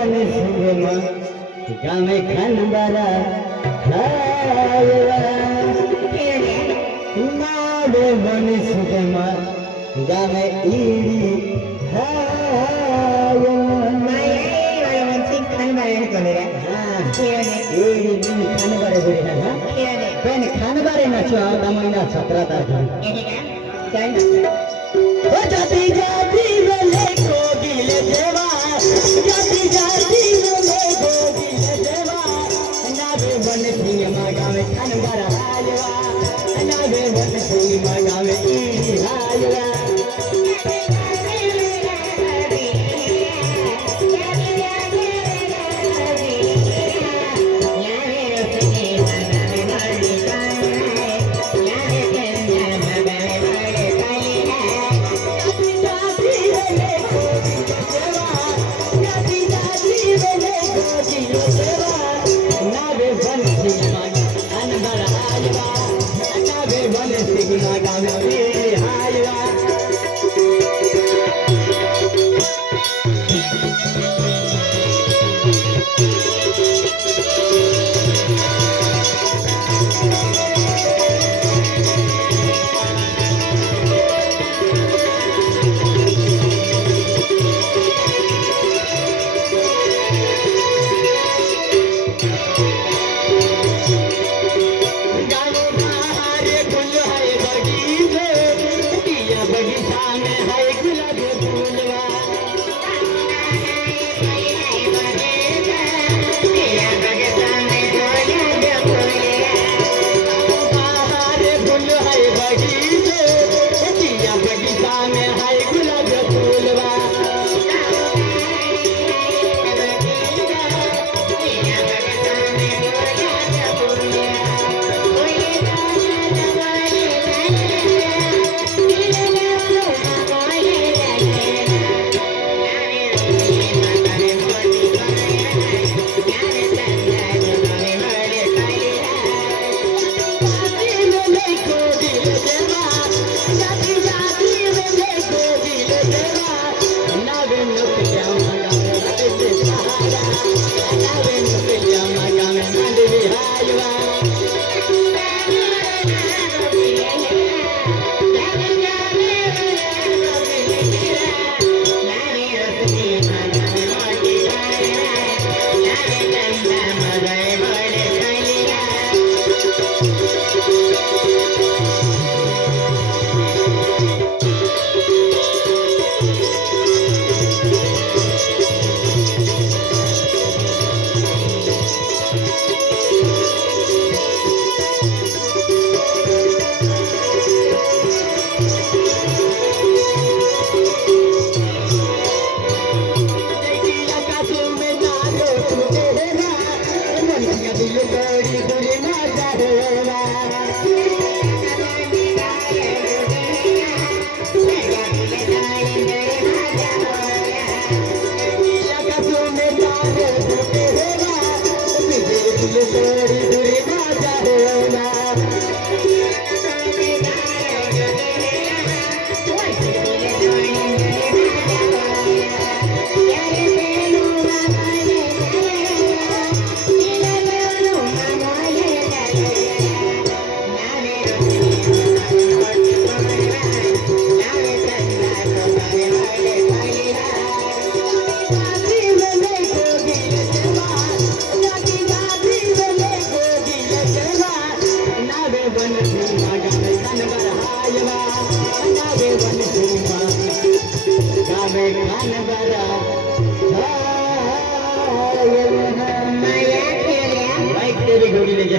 बन सिंगमा गामे खनबरा हायवा नावे बन सिंगमा गामे ईड़ी हायवा माया मन सिंग खनबरा कोलेरा हाँ केने ईड़ी दिन खनबरा गुड़ी ना केने पेन खनबरे ना छो दमैना 17 तारीख एनेगा जाना ओ जाती जाती वेले कोगिल देवा जाती जाती वेले कोगिल देवा नावे बन सिंह गावे खनबरा हायवा नावे बन सिंह गावे ईड़ी हायवा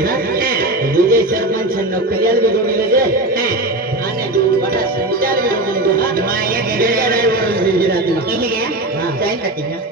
विजय सरपंच नोकरियाल भी गोगी ले आने बड़ा संचार भी गोगी ले माया के ड्राइवर भी गिरा दी ठीक है हां टाइम लगेगा